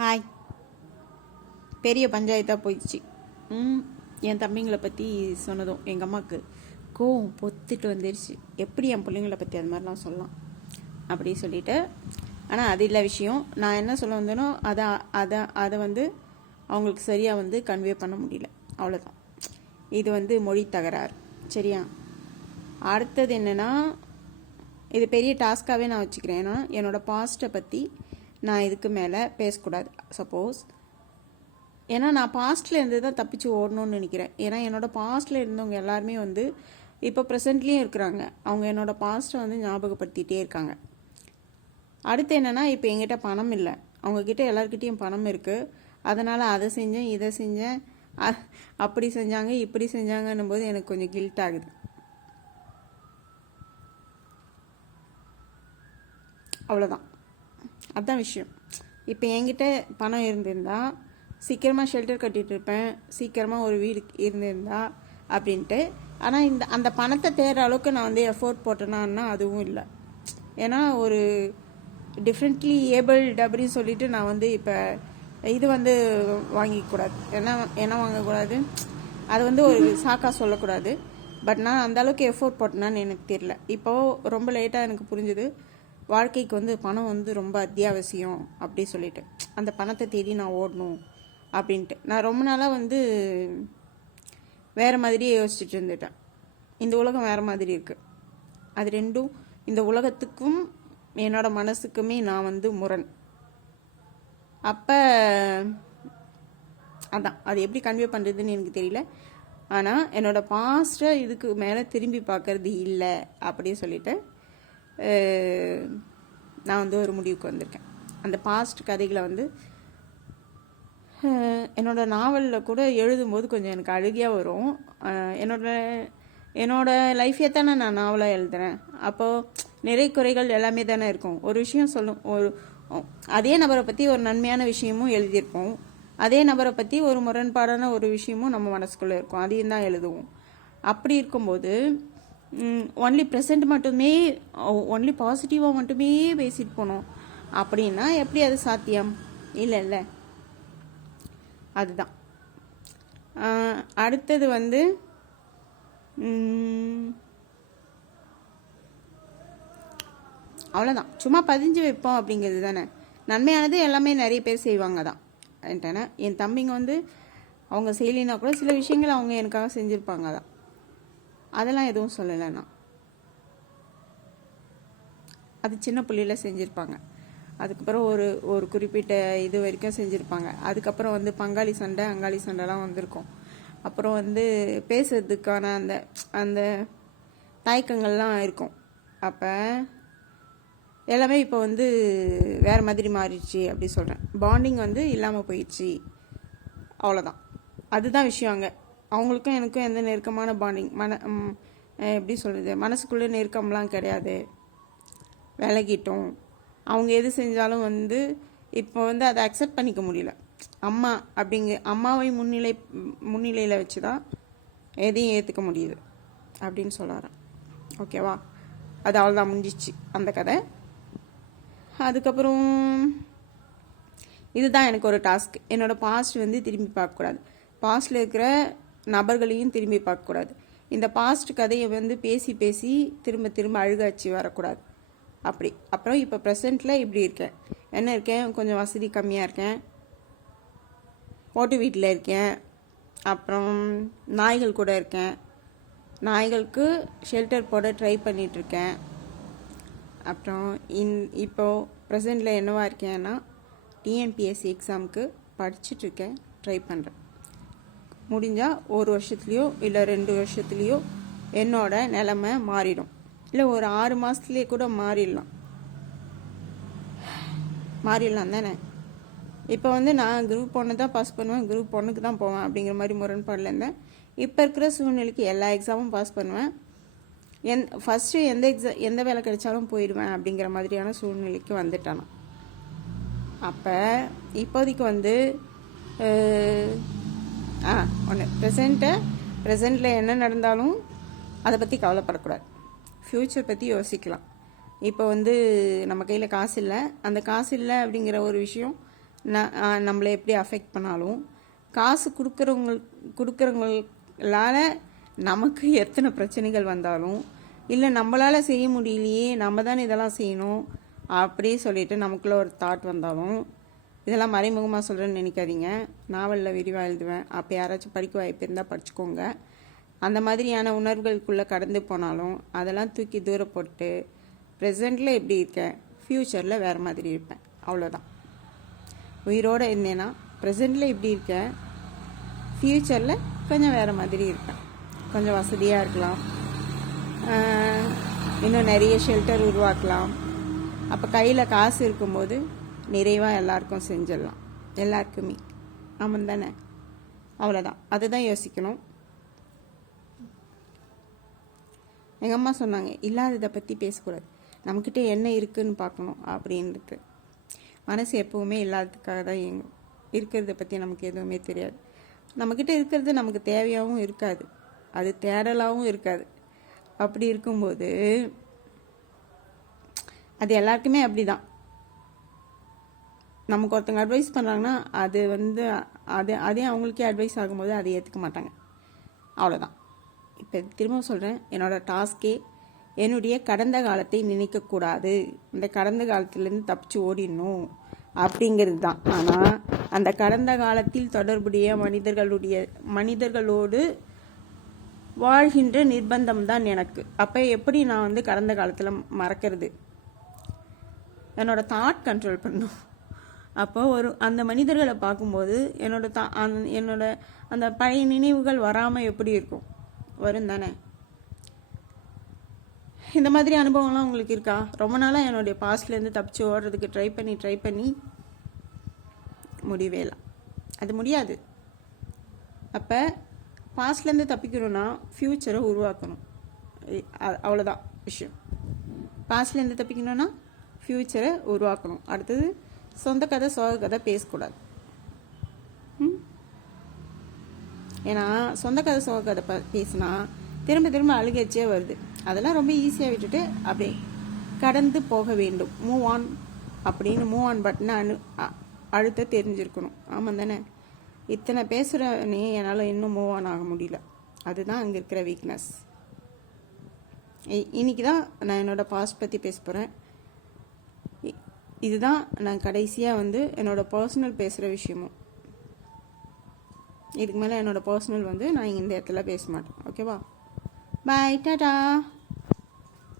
Hi. பெரிய பஞ்சாயத்தாக போயிடுச்சு. என் தம்பிங்களை பற்றி சொன்னதும் எங்கள் அம்மாவுக்கு கோவம் பொத்துட்டு வந்துடுச்சு. எப்படி என் பிள்ளைங்களை பற்றி அது மாதிரிலாம் சொல்லலாம் அப்படி சொல்லிட்டு. ஆனால் அது இல்லை விஷயம். நான் என்ன சொல்ல வந்தேனோ அதை வந்து அவங்களுக்கு சரியாக கன்வே பண்ண முடியல, அவ்வளோதான். இது மொழி தகராறு, சரியா? அடுத்தது என்னென்னா, இது பெரிய டாஸ்க்காகவே நான் வச்சுக்கிறேன். ஏன்னா என்னோடய பாஸ்ட்டை பற்றி நான் இதுக்கு மேலே பேசக்கூடாது. சப்போஸ் ஏன்னா நான் பாஸ்ட்டில் இருந்து தான் தப்பிச்சு ஓடணும்னு நினைக்கிறேன். ஏன்னா என்னோடய பாஸ்ட்டில் இருந்தவங்க எல்லாருமே இப்போ ப்ரெசென்ட்லேயும் இருக்கிறாங்க. அவங்க என்னோடய பாஸ்ட்டை ஞாபகப்படுத்திகிட்டே இருக்காங்க. அடுத்து என்னென்னா, இப்போ என்கிட்ட பணம் இல்லை, அவங்கக்கிட்ட எல்லாருக்கிட்டேயும் பணம் இருக்குது. அதனால் அதை செஞ்சேன், இதை செஞ்சேன், அப்படி செஞ்சாங்க, இப்படி செஞ்சாங்கன்னும் போது எனக்கு கொஞ்சம் கில்ட் ஆகுது. அவ்வளோதான், அதுதான் விஷயம். இப்போ என்கிட்ட பணம் இருந்திருந்தா சீக்கிரமாக ஷெல்டர் கட்டிகிட்டு இருப்பேன், சீக்கிரமாக ஒரு வீடு இருந்திருந்தா அப்படின்ட்டு. ஆனால் அந்த பணத்தை தேடுற அளவுக்கு நான் எஃபோர்ட் போட்டேன்னா அதுவும் இல்லை. ஏன்னா ஒரு டிஃப்ரெண்ட்லி ஏபிள்டு அப்படின்னு சொல்லிட்டு நான் இப்போ இது வாங்கிக்கூடாது. என்ன வாங்கக்கூடாது, அது ஒரு சாக்கா சொல்லக்கூடாது. பட் நான் அந்த அளவுக்கு எஃபோர்ட் போட்டேனான்னு எனக்கு தெரியல. இப்போது ரொம்ப லேட்டாக எனக்கு புரிஞ்சுது, வாழ்க்கைக்கு பணம் ரொம்ப அத்தியாவசியம் அப்படி சொல்லிட்டு அந்த பணத்தை தேடி நான் ஓடணும் அப்படின்ட்டு. நான் ரொம்ப நாளாக வேறு மாதிரியே யோசிச்சுட்டு இருந்துட்டேன். இந்த உலகம் வேறு மாதிரி இருக்குது. அது ரெண்டும், இந்த உலகத்துக்கும் என்னோட மனசுக்குமே நான் முரண். அப்போ அதான் அது எப்படி கன்வே பண்ணுறதுன்னு எனக்கு தெரியல. ஆனால் என்னோடய பாஸ்ட்டை இதுக்கு மேலே திரும்பி பார்க்கறது இல்லை அப்படின்னு சொல்லிட்டு நான் ஒரு முடிவுக்கு வந்திருக்கேன். அந்த பாஸ்ட் கதைகளை என்னோடய நாவலில் கூட எழுதும்போது கொஞ்சம் எனக்கு அழுகியாக வரும். என்னோட லைஃபே தானே நான் நாவலாக எழுதுகிறேன். அப்போது நிறை குறைகள் எல்லாமே தானே இருக்கும். ஒரு விஷயம் அதே நபரை பற்றி ஒரு நன்மையான விஷயமும் எழுதியிருப்போம், அதே நபரை பற்றி ஒரு முரண்பாடான ஒரு விஷயமும் நம்ம மனசுக்குள்ளே இருக்கும், அதையும் தான் எழுதுவோம். அப்படி இருக்கும்போது ஒன்லி ப்ரெசண்ட் மட்டுமே, ஒன்லி பாசிட்டிவாக மட்டுமே பேசிட்டு போனோம் அப்படின்னா எப்படி அது சாத்தியம்? இல்லை. அதுதான். அடுத்தது அவ்வளோதான், சும்மா பதிஞ்சு வைப்போம் அப்படிங்கிறது தானே. நன்மையானது எல்லாமே நிறைய பேர் செய்வாங்க தான். என் தம்பிங்க அவங்க செய்யலினா கூட சில விஷயங்கள் அவங்க எனக்காக செஞ்சுருப்பாங்க தான். அதெல்லாம் எதுவும் சொல்லலைண்ணா, அது சின்ன புள்ளியில் செஞ்சுருப்பாங்க. அதுக்கப்புறம் ஒரு குறிப்பிட்ட இது வரைக்கும் செஞ்சுருப்பாங்க. அதுக்கப்புறம் பங்காளி சண்டை அங்காளி சண்டைலாம் வந்திருக்கும். அப்புறம் பேசுறதுக்கான அந்த தயக்கங்கள்லாம் இருக்கும். அப்போ எல்லாமே இப்போ வேறு மாதிரி மாறிடுச்சு அப்படி சொல்கிறேன். பாண்டிங் இல்லாமல் போயிடுச்சு, அவ்வளோதான். அதுதான் விஷயம். அங்கே அவங்களுக்கும் எனக்கும் எந்த நெருக்கமான பாண்டிங் எப்படி சொல்கிறது, மனசுக்குள்ளே நெருக்கம்லாம் கிடையாது. விலகிட்டோம். அவங்க எது செஞ்சாலும் இப்போ அதை அக்செப்ட் பண்ணிக்க முடியல. அம்மா அம்மாவை முன்னிலையில் வச்சு தான் எதையும் ஏற்றுக்க முடியுது அப்படின்னு சொல்லுறேன். ஓகேவா? அது அவ்வளோதான், முடிஞ்சிச்சு அந்த கதை. அதுக்கப்புறம் இதுதான் எனக்கு ஒரு டாஸ்க். என்னோடய பாஸ்ட் திரும்பி பார்க்கக்கூடாது, பாஸ்டில் இருக்கிற நபர்களையும் திரும்பி பார்க்கக்கூடாது. இந்த பாஸ்ட் கதையை பேசி பேசி திரும்ப திரும்ப அழுகாச்சு வரக்கூடாது அப்படி. அப்புறம் இப்போ ப்ரெசண்ட்டில் இப்படி இருக்கேன். என்ன இருக்கேன், கொஞ்சம் வசதி கம்மியாக இருக்கேன், ஓட்டு வீட்டில் இருக்கேன், அப்புறம் நாய்கள் கூட இருக்கேன், நாய்களுக்கு ஷெல்டர் போட ட்ரை பண்ணிகிட்ருக்கேன். அப்புறம் இப்போது ப்ரெசண்ட்டில் என்னவா இருக்கேன்னா, டிஎன்பிஎஸ்சி எக்ஸாமுக்கு படிச்சுட்ருக்கேன், ட்ரை பண்ணுறேன். முடிஞ்சால் 1 வருஷத்துலேயோ இல்லை 2 வருஷத்துலேயோ என்னோட நிலைமை மாறிடும். இல்லை ஒரு 6 மாதத்துலேயே கூட மாறிடலாம் தானே. இப்போ நான் குரூப் 1 தான் பாஸ் பண்ணுவேன், குரூப் 1க்கு தான் போவேன் அப்படிங்கிற மாதிரி முரண்பாடில் இருந்தேன். இப்போ இருக்கிற சூழ்நிலைக்கு எல்லா எக்ஸாமும் பாஸ் பண்ணுவேன், ஃபஸ்ட்டு எந்த வேலை கிடைச்சாலும் போயிடுவேன் அப்படிங்கிற மாதிரியான சூழ்நிலைக்கு வந்துட்டானா. அப்போ இப்போதைக்கு ஒன்று ப்ரெசண்ட்டில் என்ன நடந்தாலும் அதை பற்றி கவலைப்படக்கூடாது, ஃப்யூச்சர் பற்றி யோசிக்கலாம். இப்போ நம்ம கையில் காசு இல்லை, அந்த காசு இல்லை அப்படிங்கிற ஒரு விஷயம் நம்மளை எப்படி அஃபெக்ட் பண்ணாலும், காசு கொடுக்குறவங்களால நமக்கு எத்தனை பிரச்சனைகள் வந்தாலும், இல்லை நம்மளால் செய்ய முடியலையே, நம்ம தானே இதெல்லாம் செய்யணும் அப்படியே சொல்லிட்டு நமக்குள்ளே ஒரு தாட் வந்தாலும், இதெல்லாம் மறைமுகமாக சொல்கிறேன்னு நினைக்காதீங்க. நாவலில் விரிவாக எழுதுவேன். அப்போ யாராச்சும் படிக்க வாய்ப்பு இருந்தால் படிச்சுக்கோங்க. அந்த மாதிரியான உணர்வுகளுக்குள்ளே கடந்து போனாலும் அதெல்லாம் தூக்கி தூரம் போட்டு ப்ரெசண்டில் எப்படி இருக்கேன், ஃப்யூச்சரில் வேறு மாதிரி இருப்பேன். அவ்வளோதான். உயிரோடு இருந்தேன்னா ப்ரெசண்டில் எப்படி இருக்கேன், ஃப்யூச்சரில் கொஞ்சம் வேறு மாதிரி இருப்பேன். கொஞ்சம் வசதியாக இருக்கலாம், இன்னும் நிறைய ஷெல்டர் உருவாக்கலாம். அப்போ கையில் காசு இருக்கும்போது நிறைவாக எல்லாருக்கும் செஞ்சிடலாம், எல்லாருக்குமே. ஆமாம் தானே? அவ்வளோதான். அதுதான் யோசிக்கணும். எங்கள் அம்மா சொன்னாங்க, இல்லாததை பற்றி பேசக்கூடாது, நம்மக்கிட்ட என்ன இருக்குதுன்னு பார்க்கணும் அப்படின்றது. மனசு எப்போவுமே இல்லாததுக்காக தான் இயங்கும். இருக்கிறத பற்றி நமக்கு எதுவுமே தெரியாது. நம்மக்கிட்ட இருக்கிறது நமக்கு தேவையாகவும் இருக்காது, அது தேடலாகவும் இருக்காது. அப்படி இருக்கும்போது அது எல்லாருக்குமே அப்படி தான். நமக்கு ஒருத்தங்க அட்வைஸ் பண்ணுறாங்கன்னா அது அதே அவங்களுக்கே அட்வைஸ் ஆகும்போது அதை ஏற்றுக்க மாட்டாங்க. அவ்வளோதான். இப்போ திரும்ப சொல்கிறேன், என்னோடய டாஸ்கே என்னுடைய கடந்த காலத்தை நினைக்கக்கூடாது, இந்த கடந்த காலத்துலேருந்து தப்பிச்சு ஓடிடணும் அப்படிங்கிறது தான். ஆனால் அந்த கடந்த காலத்தில் தொடர்புடைய மனிதர்களோடு வாழ்கின்ற நிர்பந்தம் தான் எனக்கு. அப்போ எப்படி நான் கடந்த காலத்தில் மறக்கிறது? என்னோட தாட் கண்ட்ரோல் பண்ணும். அப்போ அந்த மனிதர்களை பார்க்கும்போது என்னோட அந்த பழைய நினைவுகள் வராமல் எப்படி இருக்கும்? வரும் தானே? இந்த மாதிரி அனுபவம்லாம் உங்களுக்கு இருக்கா? ரொம்ப நாளாக என்னுடைய பாஸ்ட்லேருந்து தப்பிச்சு ஓடுறதுக்கு ட்ரை பண்ணி முடியவே இல்லை. அது முடியாது. அப்போ பாஸ்ட்லேருந்து தப்பிக்கணும்னா ஃப்யூச்சரை உருவாக்கணும். அவ்வளோதான் விஷயம். பாஸ்ட்லேருந்து தப்பிக்கணும்னா ஃப்யூச்சரை உருவாக்கணும். அடுத்தது சொந்த கதை சோக கதை பேசக்கூடாது. ஏன்னா சொந்த கதை சோக கதை பேசினா திரும்ப அழுகச்சே வருது. அதெல்லாம் ரொம்ப ஈஸியாக விட்டுட்டு அப்படியே கடந்து போக வேண்டும். மூவ் ஆன் அப்படின்னு மூவ் ஆன் பட்டனை அழுத்த தெரிஞ்சிருக்கணும். ஆமாம் தானே? இத்தனை பேசுகிறனே என்னால் இன்னும் மூவ் ஆன் ஆக முடியல. அதுதான் அங்கே இருக்கிற வீக்னஸ். இன்னைக்கு தான் நான் என்னோடய பாஸ்ட் பற்றி பேச போகிறேன். இதுதான் நான் கடைசியாக என்னோடய பர்சனல் பேசுகிற விஷயமும். இதுக்கு மேலே என்னோடய பர்சனல் நான் இந்த இடத்துல பேச மாட்டேன். ஓகேவா? பாய், டாடா.